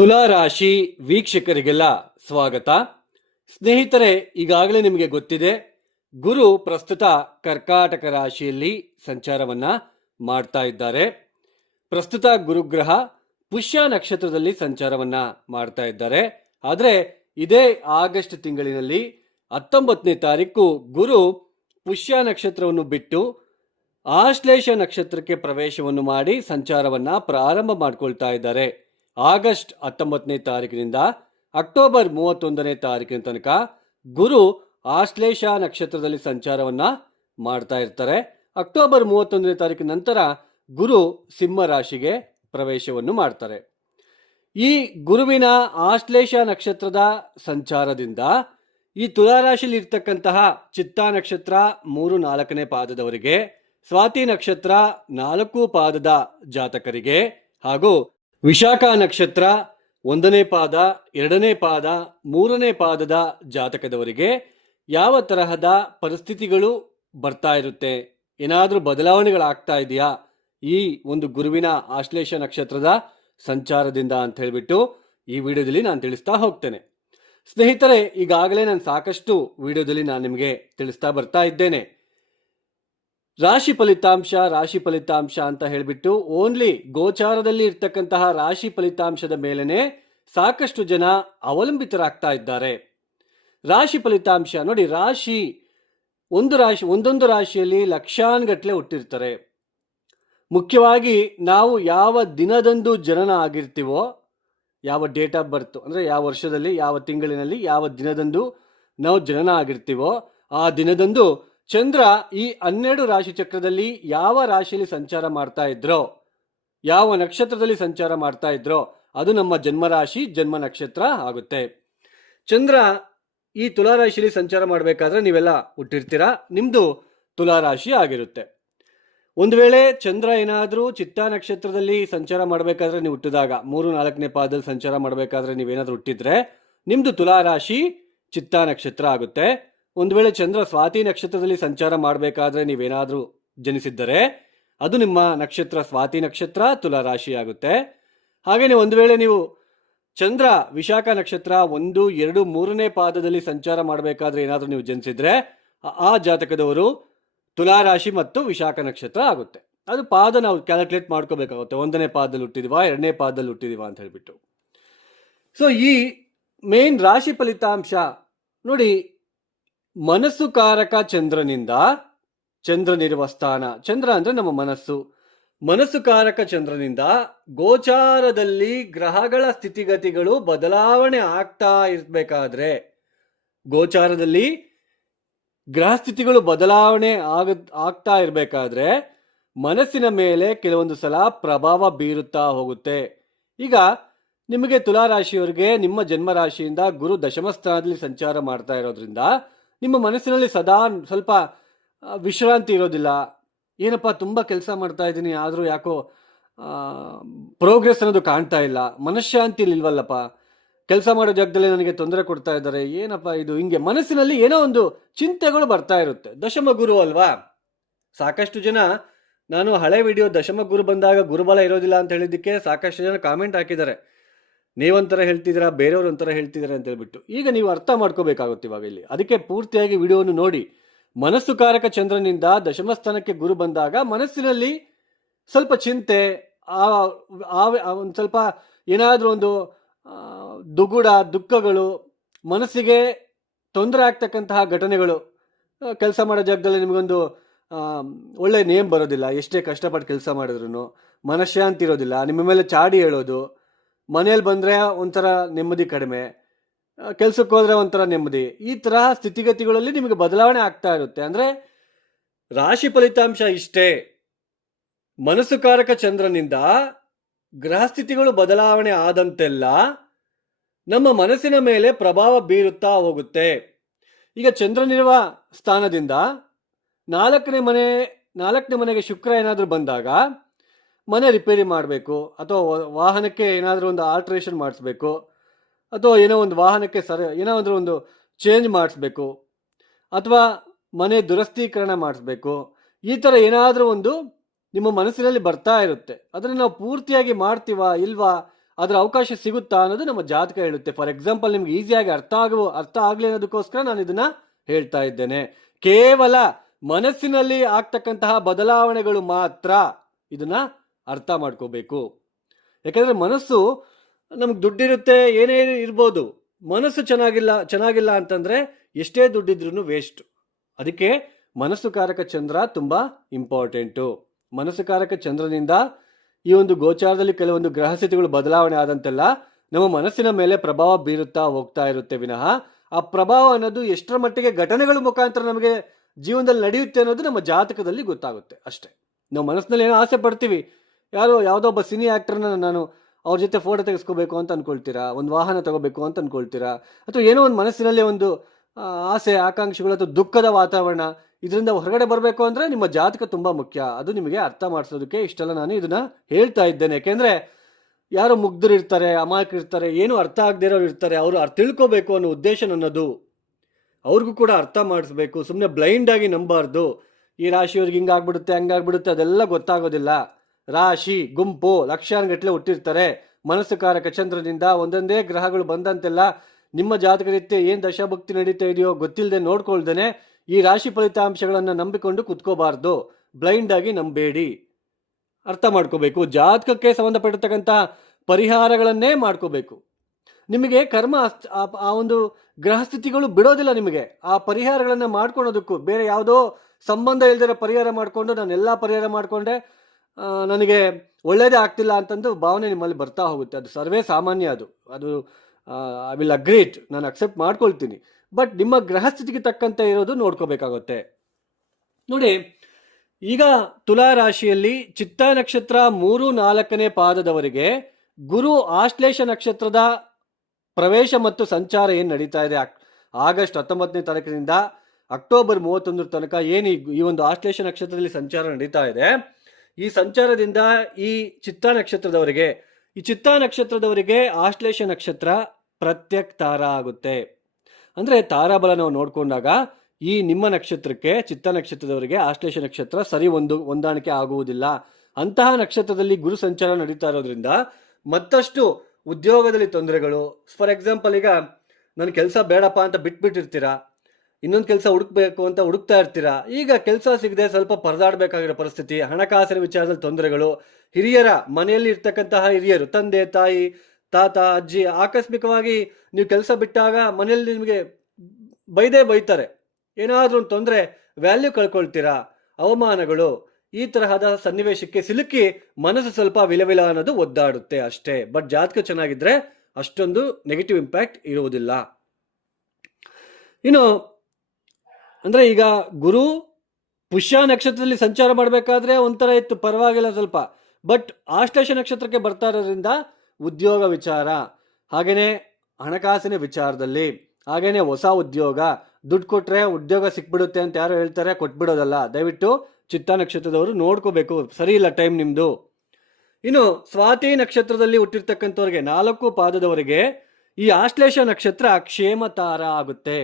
ತುಲಾ ರಾಶಿ ವೀಕ್ಷಕರಿಗೆಲ್ಲ ಸ್ವಾಗತ. ಸ್ನೇಹಿತರೆ, ಈಗಾಗಲೇ ನಿಮಗೆ ಗೊತ್ತಿದೆ, ಗುರು ಪ್ರಸ್ತುತ ಕರ್ಕಾಟಕ ರಾಶಿಯಲ್ಲಿ ಸಂಚಾರವನ್ನ ಮಾಡ್ತಾ ಇದ್ದಾರೆ. ಪ್ರಸ್ತುತ ಗುರುಗ್ರಹ ಪುಷ್ಯ ನಕ್ಷತ್ರದಲ್ಲಿ ಸಂಚಾರವನ್ನ ಮಾಡ್ತಾ ಇದ್ದಾರೆ. ಆದರೆ ಇದೇ ಆಗಸ್ಟ್ ತಿಂಗಳಿನಲ್ಲಿ 19ನೇ ತಾರೀಕು ಗುರು ಪುಷ್ಯ ನಕ್ಷತ್ರವನ್ನು ಬಿಟ್ಟು ಆಶ್ಲೇಷ ನಕ್ಷತ್ರಕ್ಕೆ ಪ್ರವೇಶವನ್ನು ಮಾಡಿ ಸಂಚಾರವನ್ನ ಪ್ರಾರಂಭ ಮಾಡ್ಕೊಳ್ತಾ ಇದ್ದಾರೆ. ಆಗಸ್ಟ್ 19ನೇ ತಾರೀಕಿನಿಂದ ಅಕ್ಟೋಬರ್ 31ನೇ ತಾರೀಕಿನ ತನಕ ಗುರು ಆಶ್ಲೇಷ ನಕ್ಷತ್ರದಲ್ಲಿ ಸಂಚಾರವನ್ನ ಮಾಡ್ತಾ ಇರ್ತಾರೆ. ಅಕ್ಟೋಬರ್ 31ನೇ ತಾರೀಕಿನ ನಂತರ ಗುರು ಸಿಂಹ ರಾಶಿಗೆ ಪ್ರವೇಶವನ್ನು ಮಾಡ್ತಾರೆ. ಈ ಗುರುವಿನ ಆಶ್ಲೇಷ ನಕ್ಷತ್ರದ ಸಂಚಾರದಿಂದ ಈ ತುಲಾರಾಶಿಯಲ್ಲಿ ಇರ್ತಕ್ಕಂತಹ ಚಿತ್ತಾ ನಕ್ಷತ್ರ 3-4ನೇ ಪಾದದವರಿಗೆ, ಸ್ವಾತಿ ನಕ್ಷತ್ರ 4 ಪಾದದ ಜಾತಕರಿಗೆ ಹಾಗೂ ವಿಶಾಖ ನಕ್ಷತ್ರ 1ನೇ ಪಾದ, 2ನೇ ಪಾದ, 3ನೇ ಪಾದದ ಜಾತಕದವರಿಗೆ ಯಾವ ತರಹದ ಪರಿಸ್ಥಿತಿಗಳು ಬರ್ತಾ ಇರುತ್ತೆ, ಏನಾದರೂ ಬದಲಾವಣೆಗಳಾಗ್ತಾ ಇದೆಯಾ ಈ ಒಂದು ಗುರುವಿನ ಆಶ್ಲೇಷ ನಕ್ಷತ್ರದ ಸಂಚಾರದಿಂದ ಅಂತ ಹೇಳಿಬಿಟ್ಟು ಈ ವಿಡಿಯೋದಲ್ಲಿ ನಾನು ತಿಳಿಸ್ತಾ ಹೋಗ್ತೇನೆ. ಸ್ನೇಹಿತರೆ, ಈಗಾಗಲೇ ನಾನು ಸಾಕಷ್ಟು ವಿಡಿಯೋದಲ್ಲಿ ನಾನು ನಿಮಗೆ ತಿಳಿಸ್ತಾ ಬರ್ತಾ ಇದ್ದೇನೆ. ರಾಶಿ ಫಲಿತಾಂಶ ಅಂತ ಹೇಳಿಬಿಟ್ಟು ಓನ್ಲಿ ಗೋಚಾರದಲ್ಲಿ ಇರ್ತಕ್ಕಂತಹ ರಾಶಿ ಫಲಿತಾಂಶದ ಮೇಲೇನೆ ಸಾಕಷ್ಟು ಜನ ಅವಲಂಬಿತರಾಗ್ತಾ ಇದ್ದಾರೆ. ರಾಶಿ ಫಲಿತಾಂಶ ನೋಡಿ, ಒಂದೊಂದು ರಾಶಿಯಲ್ಲಿ ಲಕ್ಷಾನುಗಟ್ಟಲೆ ಹುಟ್ಟಿರ್ತಾರೆ. ಮುಖ್ಯವಾಗಿ ನಾವು ಯಾವ ದಿನದಂದು ಜನನ ಆಗಿರ್ತೀವೋ, ಯಾವ ಡೇಟ್ ಆಫ್ ಬರ್ತ್ ಅಂದರೆ ಯಾವ ವರ್ಷದಲ್ಲಿ, ಯಾವ ತಿಂಗಳಿನಲ್ಲಿ, ಯಾವ ದಿನದಂದು ನಾವು ಜನನ ಆಗಿರ್ತೀವೋ ಆ ದಿನದಂದು ಚಂದ್ರ ಈ 12 ರಾಶಿ ಚಕ್ರದಲ್ಲಿ ಯಾವ ರಾಶಿಯಲ್ಲಿ ಸಂಚಾರ ಮಾಡ್ತಾ ಇದ್ರೋ, ಯಾವ ನಕ್ಷತ್ರದಲ್ಲಿ ಸಂಚಾರ ಮಾಡ್ತಾ ಇದ್ರೋ ಅದು ನಮ್ಮ ಜನ್ಮರಾಶಿ, ಜನ್ಮ ನಕ್ಷತ್ರ ಆಗುತ್ತೆ. ಚಂದ್ರ ಈ ತುಲಾರಾಶಿಯಲ್ಲಿ ಸಂಚಾರ ಮಾಡಬೇಕಾದ್ರೆ ನೀವೆಲ್ಲ ಹುಟ್ಟಿರ್ತೀರಾ, ನಿಮ್ಮದು ತುಲಾರಾಶಿ ಆಗಿರುತ್ತೆ. ಒಂದು ವೇಳೆ ಚಂದ್ರ ಏನಾದರೂ ಚಿತ್ತಾ ನಕ್ಷತ್ರದಲ್ಲಿ ಸಂಚಾರ ಮಾಡಬೇಕಾದ್ರೆ ನೀವು ಹುಟ್ಟಿದಾಗ 3-4ನೇ ಪಾದದಲ್ಲಿ ಸಂಚಾರ ಮಾಡಬೇಕಾದ್ರೆ ನೀವೇನಾದರೂ ಹುಟ್ಟಿದ್ರೆ ನಿಮ್ಮದು ತುಲಾರಾಶಿ ಚಿತ್ತಾ ನಕ್ಷತ್ರ ಆಗುತ್ತೆ. ಒಂದು ವೇಳೆ ಚಂದ್ರ ಸ್ವಾತಿ ನಕ್ಷತ್ರದಲ್ಲಿ ಸಂಚಾರ ಮಾಡಬೇಕಾದ್ರೆ ನೀವೇನಾದರೂ ಜನಿಸಿದ್ದರೆ ಅದು ನಿಮ್ಮ ನಕ್ಷತ್ರ ಸ್ವಾತಿ ನಕ್ಷತ್ರ, ತುಲಾರಾಶಿ ಆಗುತ್ತೆ. ಹಾಗೆಯೇ ಒಂದು ವೇಳೆ ನೀವು ಚಂದ್ರ ವಿಶಾಖ ನಕ್ಷತ್ರ 1, 2, 3ನೇ ಪಾದದಲ್ಲಿ ಸಂಚಾರ ಮಾಡಬೇಕಾದ್ರೆ ಏನಾದರೂ ನೀವು ಜನಿಸಿದ್ರೆ ಆ ಜಾತಕದವರು ತುಲಾರಾಶಿ ಮತ್ತು ವಿಶಾಖ ನಕ್ಷತ್ರ ಆಗುತ್ತೆ. ಅದು ಪಾದ ನಾವು ಕ್ಯಾಲ್ಕುಲೇಟ್ ಮಾಡ್ಕೋಬೇಕಾಗುತ್ತೆ, 1ನೇ ಪಾದದಲ್ಲಿ ಹುಟ್ಟಿದೀವಾ, 2ನೇ ಪಾದದಲ್ಲಿ ಹುಟ್ಟಿದೀವಾ ಅಂತ ಹೇಳ್ಬಿಟ್ಟು. ಸೊ ಈ ಮೇನ್ ರಾಶಿ ಫಲಿತಾಂಶ ನೋಡಿ, ಮನಸ್ಸು ಕಾರಕ ಚಂದ್ರನಿಂದ, ಚಂದ್ರನಿರುವ ಸ್ಥಾನ, ಚಂದ್ರ ಅಂದ್ರೆ ನಮ್ಮ ಮನಸ್ಸು ಕಾರಕ ಚಂದ್ರನಿಂದ ಗೋಚಾರದಲ್ಲಿ ಗ್ರಹಗಳ ಸ್ಥಿತಿಗತಿಗಳು ಬದಲಾವಣೆ ಆಗ್ತಾ ಇರಬೇಕಾದ್ರೆ, ಗೋಚಾರದಲ್ಲಿ ಗ್ರಹ ಸ್ಥಿತಿಗಳು ಬದಲಾವಣೆ ಆಗ್ತಾ ಇರಬೇಕಾದ್ರೆ ಮನಸ್ಸಿನ ಮೇಲೆ ಕೆಲವೊಂದು ಸಲ ಪ್ರಭಾವ ಬೀರುತ್ತಾ ಹೋಗುತ್ತೆ. ಈಗ ನಿಮಗೆ ತುಲಾರಾಶಿಯವರಿಗೆ ನಿಮ್ಮ ಜನ್ಮರಾಶಿಯಿಂದ ಗುರು ದಶಮ ಸ್ಥಾನದಲ್ಲಿ ಸಂಚಾರ ಮಾಡ್ತಾ ಇರೋದ್ರಿಂದ ನಿಮ್ಮ ಮನಸ್ಸಿನಲ್ಲಿ ಸದಾ ಸ್ವಲ್ಪ ವಿಶ್ರಾಂತಿ ಇರೋದಿಲ್ಲ. ಏನಪ್ಪ, ತುಂಬ ಕೆಲಸ ಮಾಡ್ತಾ ಇದ್ದೀನಿ, ಆದರೂ ಯಾಕೋ ಪ್ರೋಗ್ರೆಸ್ ಅನ್ನೋದು ಕಾಣ್ತಾ ಇಲ್ಲ, ಮನಃಶಾಂತಿ ಇಲ್ವಲ್ಲಪ್ಪ, ಕೆಲಸ ಮಾಡೋ ಜಾಗದಲ್ಲಿ ನನಗೆ ತೊಂದರೆ ಕೊಡ್ತಾ ಇದ್ದಾರೆ, ಏನಪ್ಪ ಇದು, ಹಿಂಗೆ ಮನಸ್ಸಿನಲ್ಲಿ ಏನೋ ಒಂದು ಚಿಂತೆಗಳು ಬರ್ತಾ ಇರುತ್ತೆ. ದಶಮ ಗುರು ಅಲ್ವಾ. ಸಾಕಷ್ಟು ಜನ, ನಾನು ಹಳೆ ವಿಡಿಯೋ ದಶಮ ಗುರು ಬಂದಾಗ ಗುರುಬಲ ಇರೋದಿಲ್ಲ ಅಂತ ಹೇಳಿದ್ದಕ್ಕೆ ಸಾಕಷ್ಟು ಜನ ಕಾಮೆಂಟ್ ಹಾಕಿದ್ದಾರೆ, ನೀವೊಂಥರ ಹೇಳ್ತಿದ್ದೀರಾ, ಬೇರೆಯವರು ಒಂಥರ ಹೇಳ್ತಿದ್ದಾರೆ ಅಂತ ಹೇಳ್ಬಿಟ್ಟು. ಈಗ ನೀವು ಅರ್ಥ ಮಾಡ್ಕೋಬೇಕಾಗುತ್ತೆ ಇವಾಗ ಇಲ್ಲಿ. ಅದಕ್ಕೆ ಪೂರ್ತಿಯಾಗಿ ವಿಡಿಯೋವನ್ನು ನೋಡಿ. ಮನಸ್ಸು ಕಾರಕ ಚಂದ್ರನಿಂದ ದಶಮ ಸ್ಥಾನಕ್ಕೆ ಗುರು ಬಂದಾಗ ಮನಸ್ಸಿನಲ್ಲಿ ಸ್ವಲ್ಪ ಚಿಂತೆ, ಒಂದು ಸ್ವಲ್ಪ ಏನಾದರೂ ಒಂದು ದುಗುಡ, ದುಃಖಗಳು, ಮನಸ್ಸಿಗೆ ತೊಂದರೆ ಆಗ್ತಕ್ಕಂತಹ ಘಟನೆಗಳು. ಕೆಲಸ ಮಾಡೋ ಜಾಗದಲ್ಲಿ ನಿಮಗೊಂದು ಒಳ್ಳೆ ನೇಮ್ ಬರೋದಿಲ್ಲ, ಎಷ್ಟೇ ಕಷ್ಟಪಟ್ಟು ಕೆಲಸ ಮಾಡಿದ್ರು ಮನಃಶಾಂತಿ ಇರೋದಿಲ್ಲ, ನಿಮ್ಮ ಮೇಲೆ ಚಾಡಿ ಹೇಳೋದು, ಮನೇಲಿ ಬಂದರೆ ಒಂಥರ ನೆಮ್ಮದಿ ಕಡಿಮೆ, ಕೆಲಸಕ್ಕೆ ಹೋದರೆ ಒಂಥರ ನೆಮ್ಮದಿ, ಈ ತರಹ ಸ್ಥಿತಿಗತಿಗಳಲ್ಲಿ ನಿಮಗೆ ಬದಲಾವಣೆ ಆಗ್ತಾ ಇರುತ್ತೆ. ಅಂದರೆ ರಾಶಿ ಫಲಿತಾಂಶ ಇಷ್ಟೇ, ಮನಸ್ಸು ಕಾರಕ ಚಂದ್ರನಿಂದ ಗ್ರಹ ಸ್ಥಿತಿಗಳು ಬದಲಾವಣೆ ಆದಂತೆಲ್ಲ ನಮ್ಮ ಮನಸ್ಸಿನ ಮೇಲೆ ಪ್ರಭಾವ ಬೀರುತ್ತಾ ಹೋಗುತ್ತೆ. ಈಗ ಚಂದ್ರನಿರುವ ಸ್ಥಾನದಿಂದ 4ನೇ ಮನೆಗೆ ಶುಕ್ರ ಏನಾದರೂ ಬಂದಾಗ ಮನೆ ರಿಪೇರಿ ಮಾಡಬೇಕು, ಅಥವಾ ವಾಹನಕ್ಕೆ ಏನಾದರೂ ಒಂದು ಆಲ್ಟ್ರೇಷನ್ ಮಾಡಿಸ್ಬೇಕು, ಅಥವಾ ಏನೋ ಒಂದು ವಾಹನಕ್ಕೆ ಏನಾದರೂ ಒಂದು ಚೇಂಜ್ ಮಾಡಿಸ್ಬೇಕು, ಅಥವಾ ಮನೆ ದುರಸ್ತೀಕರಣ ಮಾಡಿಸ್ಬೇಕು, ಈ ಥರ ಏನಾದರೂ ಒಂದು ನಿಮ್ಮ ಮನಸ್ಸಿನಲ್ಲಿ ಬರ್ತಾ ಇರುತ್ತೆ. ಅದನ್ನು ನಾವು ಪೂರ್ತಿಯಾಗಿ ಮಾಡ್ತೀವಾ ಇಲ್ವಾ ಅದರ ಅವಕಾಶ ಸಿಗುತ್ತಾ ಅನ್ನೋದು ನಮ್ಮ ಜಾತಕ ಹೇಳುತ್ತೆ. ಫಾರ್ ಎಕ್ಸಾಂಪಲ್, ನಿಮ್ಗೆ ಈಸಿಯಾಗಿ ಅರ್ಥ ಆಗಲಿ ಅನ್ನೋದಕ್ಕೋಸ್ಕರ ನಾನು ಇದನ್ನ ಹೇಳ್ತಾ ಇದ್ದೇನೆ. ಕೇವಲ ಮನಸ್ಸಿನಲ್ಲಿ ಆಗ್ತಕ್ಕಂತಹ ಬದಲಾವಣೆಗಳು ಮಾತ್ರ ಇದನ್ನ ಅರ್ಥ ಮಾಡ್ಕೋಬೇಕು. ಯಾಕಂದ್ರೆ ಮನಸ್ಸು, ನಮ್ಗೆ ದುಡ್ಡಿರುತ್ತೆ, ಏನೇ ಇರ್ಬೋದು, ಮನಸ್ಸು ಚೆನ್ನಾಗಿಲ್ಲ ಅಂತಂದ್ರೆ ಎಷ್ಟೇ ದುಡ್ಡಿದ್ರೂ ವೇಸ್ಟ್. ಅದಕ್ಕೆ ಮನಸ್ಸು ಕಾರಕ ಚಂದ್ರ ತುಂಬಾ ಇಂಪಾರ್ಟೆಂಟು. ಮನಸ್ಸು ಕಾರಕ ಚಂದ್ರನಿಂದ ಈ ಒಂದು ಗೋಚಾರದಲ್ಲಿ ಕೆಲವೊಂದು ಗ್ರಹಸ್ಥಿತಿಗಳು ಬದಲಾವಣೆ ಆದಂತೆಲ್ಲ ನಮ್ಮ ಮನಸ್ಸಿನ ಮೇಲೆ ಪ್ರಭಾವ ಬೀರುತ್ತಾ ಹೋಗ್ತಾ ಇರುತ್ತೆ ವಿನಃ ಆ ಪ್ರಭಾವ ಅನ್ನೋದು ಎಷ್ಟರ ಮಟ್ಟಿಗೆ ಘಟನೆಗಳ ಮುಖಾಂತರ ನಮಗೆ ಜೀವನದಲ್ಲಿ ನಡೆಯುತ್ತೆ ಅನ್ನೋದು ನಮ್ಮ ಜಾತಕದಲ್ಲಿ ಗೊತ್ತಾಗುತ್ತೆ ಅಷ್ಟೇ. ನಾವು ಮನಸ್ಸಿನಲ್ಲಿ ಏನೋ ಆಸೆ ಪಡ್ತೀವಿ, ಯಾವುದೋ ಒಬ್ಬ ಸಿನಿ ಆ್ಯಕ್ಟರ್ನ ನಾನು ಅವ್ರ ಜೊತೆ ಫೋಟೋ ತೆಗೆಸ್ಕೋಬೇಕು ಅಂತ ಅನ್ಕೊಳ್ತೀರಾ, ಒಂದು ವಾಹನ ತಗೋಬೇಕು ಅಂತ ಅನ್ಕೊಳ್ತೀರಾ, ಅಥವಾ ಏನೋ ಒಂದು ಮನಸ್ಸಿನಲ್ಲಿ ಒಂದು ಆಸೆ ಆಕಾಂಕ್ಷೆಗಳು ಅಥವಾ ದುಃಖದ ವಾತಾವರಣ, ಇದರಿಂದ ಹೊರಗಡೆ ಬರಬೇಕು ಅಂದರೆ ನಿಮ್ಮ ಜಾತಕ ತುಂಬ ಮುಖ್ಯ. ಅದು ನಿಮಗೆ ಅರ್ಥ ಮಾಡಿಸೋದಕ್ಕೆ ಇಷ್ಟೆಲ್ಲ ನಾನು ಇದನ್ನ ಹೇಳ್ತಾ ಇದ್ದೇನೆ. ಯಾಕೆಂದರೆ ಯಾರೋ ಮುಗ್ಧರು ಇರ್ತಾರೆ, ಅಮಾಯಕರು ಇರ್ತಾರೆ, ಏನು ಅರ್ಥ ಆಗದೇ ಇರೋರು ಇರ್ತಾರೆ, ಅವರು ತಿಳ್ಕೋಬೇಕು ಅನ್ನೋ ಉದ್ದೇಶ ನನ್ನದು. ಅವ್ರಿಗೂ ಕೂಡ ಅರ್ಥ ಮಾಡಿಸ್ಬೇಕು. ಸುಮ್ಮನೆ ಬ್ಲೈಂಡ್ ಆಗಿ ನಂಬಾರ್ದು. ಈ ರಾಶಿಯವ್ರಿಗೆ ಹಿಂಗಾಗ್ಬಿಡುತ್ತೆ ಹಂಗಾಗ್ಬಿಡುತ್ತೆ ಅದೆಲ್ಲ ಗೊತ್ತಾಗೋದಿಲ್ಲ. ರಾಶಿ ಗುಂಪು ಲಕ್ಷಾನುಗಟ್ಟಲೆ ಹುಟ್ಟಿರ್ತಾರೆ. ಮನಸ್ಸು ಕಾರಕ ಚಂದ್ರನಿಂದ ಒಂದೊಂದೇ ಗ್ರಹಗಳು ಬಂದಂತೆಲ್ಲ ನಿಮ್ಮ ಜಾತಕರೀತ್ಯ ಏನು ದಶಾಭಕ್ತಿ ನಡೀತಾ ಇದೆಯೋ ಗೊತ್ತಿಲ್ಲದೆ ನೋಡ್ಕೊಳ್ದೇನೆ ಈ ರಾಶಿ ಫಲಿತಾಂಶಗಳನ್ನು ನಂಬಿಕೊಂಡು ಕುತ್ಕೋಬಾರ್ದು. ಬ್ಲೈಂಡ್ ಆಗಿ ನಂಬೇಡಿ, ಅರ್ಥ ಮಾಡ್ಕೋಬೇಕು. ಜಾತಕಕ್ಕೆ ಸಂಬಂಧಪಟ್ಟಿರ್ತಕ್ಕಂಥ ಪರಿಹಾರಗಳನ್ನೇ ಮಾಡ್ಕೋಬೇಕು. ನಿಮಗೆ ಕರ್ಮ ಆ ಒಂದು ಗ್ರಹಸ್ಥಿತಿಗಳು ಬಿಡೋದಿಲ್ಲ. ನಿಮಗೆ ಆ ಪರಿಹಾರಗಳನ್ನು ಮಾಡ್ಕೊಳೋದಕ್ಕೂ ಬೇರೆ ಯಾವುದೋ ಸಂಬಂಧ ಇಲ್ದಿರೋ ಪರಿಹಾರ ಮಾಡಿಕೊಂಡು ನಾನು ಎಲ್ಲ ಪರಿಹಾರ ಮಾಡಿಕೊಂಡೆ ನನಗೆ ಒಳ್ಳೇದೇ ಆಗ್ತಿಲ್ಲ ಅಂತಂದು ಭಾವನೆ ನಿಮ್ಮಲ್ಲಿ ಬರ್ತಾ ಹೋಗುತ್ತೆ. ಅದು ಸರ್ವೇ ಸಾಮಾನ್ಯ. ಅದು ಐ ವಿಲ್ ಅಗ್ರೀಟ್, ನಾನು ಅಕ್ಸೆಪ್ಟ್ ಮಾಡ್ಕೊಳ್ತೀನಿ. ಬಟ್ ನಿಮ್ಮ ಗ್ರಹಸ್ಥಿತಿಗೆ ತಕ್ಕಂತೆ ಇರೋದು ನೋಡ್ಕೋಬೇಕಾಗುತ್ತೆ. ನೋಡಿ, ಈಗ ತುಲಾ ರಾಶಿಯಲ್ಲಿ ಚಿತ್ತಾ ನಕ್ಷತ್ರ 3-4ನೇ ಪಾದದವರೆಗೆ ಗುರು ಆಶ್ಲೇಷ ನಕ್ಷತ್ರದ ಪ್ರವೇಶ ಮತ್ತು ಸಂಚಾರ ಏನು ನಡೀತಾ ಇದೆ, ಆಗಸ್ಟ್ 19ನೇ ತಾರೀಕಿನಿಂದ ಅಕ್ಟೋಬರ್ 31 ತನಕ ಏನು ಈ ಒಂದು ಆಶ್ಲೇಷ ನಕ್ಷತ್ರದಲ್ಲಿ ಸಂಚಾರ ನಡೀತಾ ಇದೆ, ಈ ಸಂಚಾರದಿಂದ ಈ ಚಿತ್ತಾ ನಕ್ಷತ್ರದವರಿಗೆ ಆಶ್ಲೇಷ ನಕ್ಷತ್ರ ಪ್ರತ್ಯಕ್ ತಾರಾ ಆಗುತ್ತೆ. ಅಂದರೆ ತಾರಾಬಲ ನಾವು ನೋಡಿಕೊಂಡಾಗ ಈ ನಿಮ್ಮ ನಕ್ಷತ್ರಕ್ಕೆ, ಚಿತ್ತಾ ನಕ್ಷತ್ರದವರಿಗೆ ಆಶ್ಲೇಷ ನಕ್ಷತ್ರ ಸರಿ ಹೊಂದಾಣಿಕೆ ಆಗುವುದಿಲ್ಲ. ಅಂತಹ ನಕ್ಷತ್ರದಲ್ಲಿ ಗುರು ಸಂಚಾರ ನಡೀತಾ ಇರೋದ್ರಿಂದ ಮತ್ತಷ್ಟು ಉದ್ಯೋಗದಲ್ಲಿ ತೊಂದರೆಗಳು. ಫಾರ್ ಎಕ್ಸಾಂಪಲ್, ಈಗ ನನ್ನ ಕೆಲಸ ಬೇಡಪ್ಪ ಅಂತ ಬಿಟ್ಬಿಟ್ಟಿರ್ತೀರಾ, ಇನ್ನೊಂದು ಕೆಲಸ ಹುಡುಕ್ಬೇಕು ಅಂತ ಹುಡುಕ್ತಾ ಇರ್ತೀರಾ. ಈಗ ಕೆಲಸ ಸಿಗದೆ ಸ್ವಲ್ಪ ಪರದಾಡಬೇಕಾಗಿರೋ ಪರಿಸ್ಥಿತಿ, ಹಣಕಾಸಿನ ವಿಚಾರದಲ್ಲಿ ತೊಂದರೆಗಳು, ಮನೆಯಲ್ಲಿ ಇರ್ತಕ್ಕಂತಹ ಹಿರಿಯರು, ತಂದೆ ತಾಯಿ ತಾತ ಅಜ್ಜಿ ಆಕಸ್ಮಿಕವಾಗಿ ನೀವು ಕೆಲಸ ಬಿಟ್ಟಾಗ ಮನೆಯಲ್ಲಿ ನಿಮಗೆ ಬೈತಾರೆ. ಏನಾದರೂ ಒಂದು ತೊಂದರೆ, ವ್ಯಾಲ್ಯೂ ಕಳ್ಕೊಳ್ತೀರಾ, ಅವಮಾನಗಳು, ಈ ತರಹದ ಸನ್ನಿವೇಶಕ್ಕೆ ಸಿಲುಕಿ ಮನಸ್ಸು ಸ್ವಲ್ಪ ವಿಲವಿಲ ಅನ್ನೋದು ಒದ್ದಾಡುತ್ತೆ ಅಷ್ಟೇ. ಬಟ್ ಜಾತಕ ಚೆನ್ನಾಗಿದ್ರೆ ಅಷ್ಟೊಂದು ನೆಗೆಟಿವ್ ಇಂಪ್ಯಾಕ್ಟ್ ಇರುವುದಿಲ್ಲ. ಇನ್ನು ಅಂದರೆ ಈಗ ಗುರು ಪುಷ್ಯ ನಕ್ಷತ್ರದಲ್ಲಿ ಸಂಚಾರ ಮಾಡಬೇಕಾದ್ರೆ ಒಂಥರ ಇತ್ತು, ಪರವಾಗಿಲ್ಲ ಸ್ವಲ್ಪ. ಬಟ್ ಆಶ್ಲೇಷ ನಕ್ಷತ್ರಕ್ಕೆ ಬರ್ತಾ ಇರೋದ್ರಿಂದ ಉದ್ಯೋಗ ವಿಚಾರ, ಹಾಗೇನೆ ಹಣಕಾಸಿನ ವಿಚಾರದಲ್ಲಿ, ಹಾಗೇನೆ ಹೊಸ ಉದ್ಯೋಗ, ದುಡ್ಡು ಕೊಟ್ಟರೆ ಉದ್ಯೋಗ ಸಿಕ್ಬಿಡುತ್ತೆ ಅಂತ ಯಾರು ಹೇಳ್ತಾರೆ, ಕೊಟ್ಬಿಡೋದಲ್ಲ. ದಯವಿಟ್ಟು ಚಿತ್ತಾ ನಕ್ಷತ್ರದವರು ನೋಡ್ಕೋಬೇಕು, ಸರಿ ಇಲ್ಲ ಟೈಮ್ ನಿಮ್ಮದು. ಇನ್ನು ಸ್ವಾತಿ ನಕ್ಷತ್ರದಲ್ಲಿ ಹುಟ್ಟಿರ್ತಕ್ಕಂಥವ್ರಿಗೆ 4 ಪಾದದವರೆಗೆ ಈ ಆಶ್ಲೇಷ ನಕ್ಷತ್ರ ಕ್ಷೇಮ ತಾರ ಆಗುತ್ತೆ.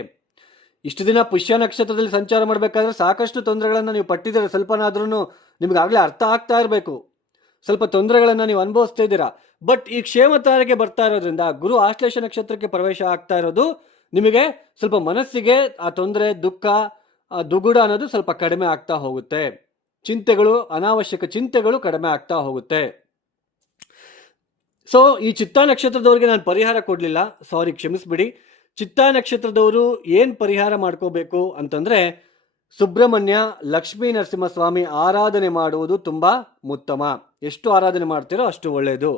ಇಷ್ಟು ದಿನ ಪುಷ್ಯ ನಕ್ಷತ್ರದಲ್ಲಿ ಸಂಚಾರ ಮಾಡಬೇಕಾದ್ರೆ ಸಾಕಷ್ಟು ತೊಂದರೆಗಳನ್ನು ನೀವು ಪಟ್ಟಿದ್ದೀರ. ಸ್ವಲ್ಪನಾದ್ರೂ ನಿಮ್ಗಾಗಲೇ ಅರ್ಥ ಆಗ್ತಾ ಇರಬೇಕು, ಸ್ವಲ್ಪ ತೊಂದರೆಗಳನ್ನು ನೀವು ಅನುಭವಿಸ್ತಾ ಇದ್ದೀರಾ. ಬಟ್ ಈ ಕ್ಷೇಮ ತಾರಕ್ಕೆ ಬರ್ತಾ ಇರೋದ್ರಿಂದ, ಗುರು ಆಶ್ಲೇಷ ನಕ್ಷತ್ರಕ್ಕೆ ಪ್ರವೇಶ ಆಗ್ತಾ ಇರೋದು ನಿಮಗೆ ಸ್ವಲ್ಪ ಮನಸ್ಸಿಗೆ ಆ ತೊಂದರೆ, ದುಃಖ, ದುಗುಡ ಅನ್ನೋದು ಸ್ವಲ್ಪ ಕಡಿಮೆ ಆಗ್ತಾ ಹೋಗುತ್ತೆ. ಚಿಂತೆಗಳು, ಅನಾವಶ್ಯಕ ಚಿಂತೆಗಳು ಕಡಿಮೆ ಆಗ್ತಾ ಹೋಗುತ್ತೆ. ಸೊ ಈ ಚಿತ್ತಾ ನಕ್ಷತ್ರದವ್ರಿಗೆ ನಾನು ಪರಿಹಾರ ಕೊಡಲಿಲ್ಲ, ಸಾರಿ, ಕ್ಷಮಿಸ್ಬಿಡಿ. ಚಿತ್ತಾ ನಕ್ಷತ್ರದವರು ಏನು ಪರಿಹಾರ ಮಾಡ್ಕೋಬೇಕು ಅಂತಂದರೆ, ಸುಬ್ರಹ್ಮಣ್ಯ ಲಕ್ಷ್ಮೀ ನರಸಿಂಹಸ್ವಾಮಿ ಆರಾಧನೆ ಮಾಡುವುದು ತುಂಬ ಉತ್ತಮ. ಎಷ್ಟು ಆರಾಧನೆ ಮಾಡ್ತೀರೋ ಅಷ್ಟು ಒಳ್ಳೆಯದು.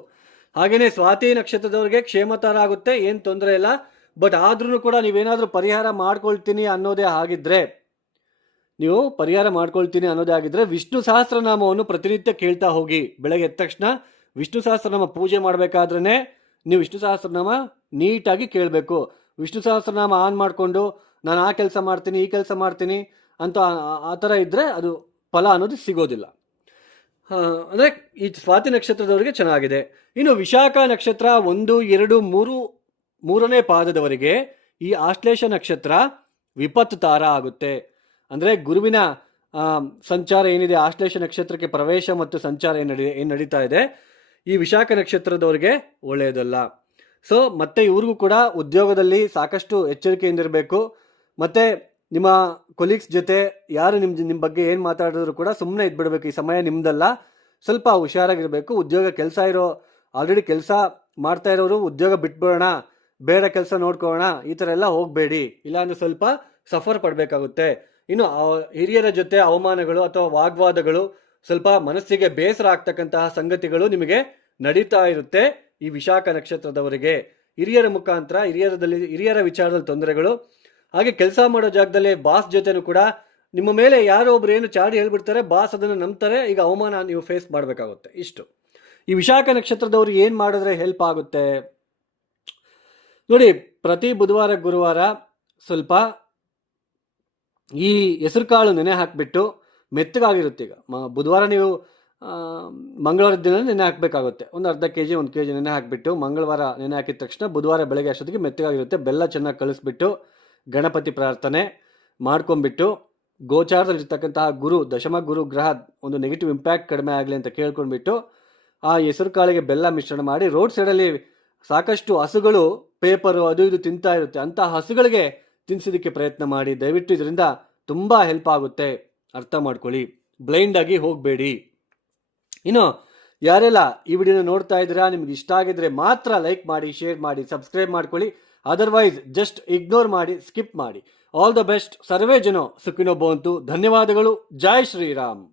ಹಾಗೆಯೇ ಸ್ವಾತಿ ನಕ್ಷತ್ರದವ್ರಿಗೆ ಕ್ಷೇಮತಾರ ಆಗುತ್ತೆ, ಏನು ತೊಂದರೆ ಇಲ್ಲ. ಬಟ್ ಆದ್ರೂ ಕೂಡ ನೀವೇನಾದರೂ ಪರಿಹಾರ ಮಾಡ್ಕೊಳ್ತೀನಿ ಅನ್ನೋದೇ ಆಗಿದ್ರೆ, ವಿಷ್ಣು ಸಹಸ್ರನಾಮವನ್ನು ಪ್ರತಿನಿತ್ಯ ಕೇಳ್ತಾ ಹೋಗಿ. ಬೆಳಗ್ಗೆ ಎದ್ದ ತಕ್ಷಣ ವಿಷ್ಣು ಸಹಸ್ರನಾಮ ಪೂಜೆ ಮಾಡಬೇಕಾದ್ರೆ ನೀವು ವಿಷ್ಣು ಸಹಸ್ರನಾಮ ನೀಟಾಗಿ ಕೇಳಬೇಕು. ವಿಷ್ಣು ಸಹಸ್ರನಾಮ ಆನ್ ಮಾಡಿಕೊಂಡು ನಾನು ಆ ಕೆಲಸ ಮಾಡ್ತೀನಿ, ಈ ಕೆಲಸ ಮಾಡ್ತೀನಿ ಅಂತ ಆ ಥರ ಇದ್ದರೆ ಅದು ಫಲ ಅನ್ನೋದು ಸಿಗೋದಿಲ್ಲ. ಅಂದರೆ ಈ ಸ್ವಾತಿ ನಕ್ಷತ್ರದವರಿಗೆ ಚೆನ್ನಾಗಿದೆ. ಇನ್ನು ವಿಶಾಖ ನಕ್ಷತ್ರ 1, 2, 3ನೇ ಪಾದದವರೆಗೆ ಈ ಆಶ್ಲೇಷ ನಕ್ಷತ್ರ ವಿಪತ್ತು ತಾರ ಆಗುತ್ತೆ. ಅಂದರೆ ಗುರುವಿನ ಸಂಚಾರ ಏನಿದೆ, ಆಶ್ಲೇಷ ನಕ್ಷತ್ರಕ್ಕೆ ಪ್ರವೇಶ ಮತ್ತು ಸಂಚಾರ ಏನು ನಡೀತಾ ಇದೆ, ಈ ವಿಶಾಖ ನಕ್ಷತ್ರದವರಿಗೆ ಒಳ್ಳೆಯದಲ್ಲ. ಸೊ ಮತ್ತೆ ಇವ್ರಿಗೂ ಕೂಡ ಉದ್ಯೋಗದಲ್ಲಿ ಸಾಕಷ್ಟು ಎಚ್ಚರಿಕೆಯಿಂದಿರಬೇಕು. ಮತ್ತು ನಿಮ್ಮ ಕೊಲೀಗ್ಸ್ ಜೊತೆ ಯಾರು ನಿಮ್ಮ ಬಗ್ಗೆ ಏನು ಮಾತಾಡಿದ್ರು ಕೂಡ ಸುಮ್ಮನೆ ಇದ್ಬಿಡ್ಬೇಕು. ಈ ಸಮಯ ನಿಮ್ದಲ್ಲ, ಸ್ವಲ್ಪ ಹುಷಾರಾಗಿರಬೇಕು. ಉದ್ಯೋಗ ಕೆಲಸ ಆಲ್ರೆಡಿ ಕೆಲಸ ಮಾಡ್ತಾ ಇರೋರು ಉದ್ಯೋಗ ಬಿಟ್ಬಿಡೋಣ, ಬೇರೆ ಕೆಲಸ ನೋಡ್ಕೊಳ್ಳೋಣ, ಈ ಥರ ಎಲ್ಲ ಹೋಗಬೇಡಿ. ಇಲ್ಲಾಂದ್ರೆ ಸ್ವಲ್ಪ ಸಫರ್ ಪಡಬೇಕಾಗುತ್ತೆ. ಇನ್ನು ಹಿರಿಯರ ಜೊತೆ ಅವಮಾನಗಳು ಅಥವಾ ವಾಗ್ವಾದಗಳು, ಸ್ವಲ್ಪ ಮನಸ್ಸಿಗೆ ಬೇಸರ ಆಗ್ತಕ್ಕಂತಹ ಸಂಗತಿಗಳು ನಿಮಗೆ ನಡೀತಾ ಇರುತ್ತೆ ಈ ವಿಶಾಖ ನಕ್ಷತ್ರದವರಿಗೆ. ಹಿರಿಯರ ಮುಖಾಂತರ ಹಿರಿಯರ ವಿಚಾರದಲ್ಲಿ ತೊಂದರೆಗಳು. ಹಾಗೆ ಕೆಲಸ ಮಾಡೋ ಜಾಗದಲ್ಲಿ ಬಾಸ್ ಜೊತೆನೂ ಕೂಡ ನಿಮ್ಮ ಮೇಲೆ ಯಾರೋ ಒಬ್ರು ಏನು ಚಾಡಿ ಹೇಳ್ಬಿಡ್ತಾರೆ, ಬಾಸ್ ಅದನ್ನು ನಂಬ್ತಾರೆ, ಈಗ ಅವಮಾನ ನೀವು ಫೇಸ್ ಮಾಡಬೇಕಾಗುತ್ತೆ. ಇಷ್ಟು ಈ ವಿಶಾಖ ನಕ್ಷತ್ರದವ್ರು ಏನು ಮಾಡಿದ್ರೆ ಹೆಲ್ಪ್ ಆಗುತ್ತೆ ನೋಡಿ. ಪ್ರತಿ ಬುಧವಾರ ಗುರುವಾರ ಸ್ವಲ್ಪ ಈ ಹೆಸರು ಕಾಳು ನೆನೆ ಹಾಕಿಬಿಟ್ಟು, ಮೆತ್ತಗಾಗಿರುತ್ತೆ. ಈಗ ಬುಧವಾರ ನೀವು ಮಂಗಳವಾರದ ದಿನ ನೆನೆ ಹಾಕಬೇಕಾಗುತ್ತೆ. ಒಂದು ಅರ್ಧ kg 1 kg ನೆನೆ ಹಾಕಿಬಿಟ್ಟು ಮಂಗಳವಾರ ನೆನೆ ಹಾಕಿದ ತಕ್ಷಣ ಬುಧವಾರ ಬೆಳಗ್ಗೆ ಅಷ್ಟೊತ್ತಿಗೆ ಮೆತ್ತಗಾಗಿರುತ್ತೆ. ಬೆಲ್ಲ ಚೆನ್ನಾಗಿ ಕಳಿಸ್ಬಿಟ್ಟು ಗಣಪತಿ ಪ್ರಾರ್ಥನೆ ಮಾಡ್ಕೊಂಡ್ಬಿಟ್ಟು, ಗೋಚಾರದಲ್ಲಿರ್ತಕ್ಕಂತಹ ಗುರು, ದಶಮ ಗುರು ಗ್ರಹ ಒಂದು ನೆಗೆಟಿವ್ ಇಂಪ್ಯಾಕ್ಟ್ ಕಡಿಮೆ ಆಗಲಿ ಅಂತ ಕೇಳ್ಕೊಂಡ್ಬಿಟ್ಟು ಆ ಹೆಸರು ಕಾಳಿಗೆ ಬೆಲ್ಲ ಮಿಶ್ರಣ ಮಾಡಿ, ರೋಡ್ ಸೈಡಲ್ಲಿ ಸಾಕಷ್ಟು ಹಸುಗಳು ಪೇಪರು ಅದು ಇದು ತಿಂತಾ ಇರುತ್ತೆ, ಅಂಥ ಹಸುಗಳಿಗೆ ತಿನ್ನಿಸೋದಕ್ಕೆ ಪ್ರಯತ್ನ ಮಾಡಿ. ದಯವಿಟ್ಟು ಇದರಿಂದ ತುಂಬ ಹೆಲ್ಪ್ ಆಗುತ್ತೆ, ಅರ್ಥ ಮಾಡ್ಕೊಳ್ಳಿ. ಬ್ಲೈಂಡ್ ಆಗಿ ಹೋಗಬೇಡಿ. ಇನ್ನು ಯಾರೆಲ್ಲ ಈ ವಿಡಿಯೋನ ನೋಡ್ತಾ ಇದ್ದೀರಾ, ನಿಮ್ಗೆ ಇಷ್ಟ ಆಗಿದ್ರೆ ಮಾತ್ರ ಲೈಕ್ ಮಾಡಿ, ಶೇರ್ ಮಾಡಿ, ಸಬ್ಸ್ಕ್ರೈಬ್ ಮಾಡ್ಕೊಳ್ಳಿ. ಅದರ್ವೈಸ್ ಜಸ್ಟ್ ಇಗ್ನೋರ್ ಮಾಡಿ, ಸ್ಕಿಪ್ ಮಾಡಿ. All the best. ಸರ್ವೇ ಜನ ಸುಖಿನೋ ಭವಂತು. ಧನ್ಯವಾದಗಳು. ಜೈ ಶ್ರೀರಾಮ್.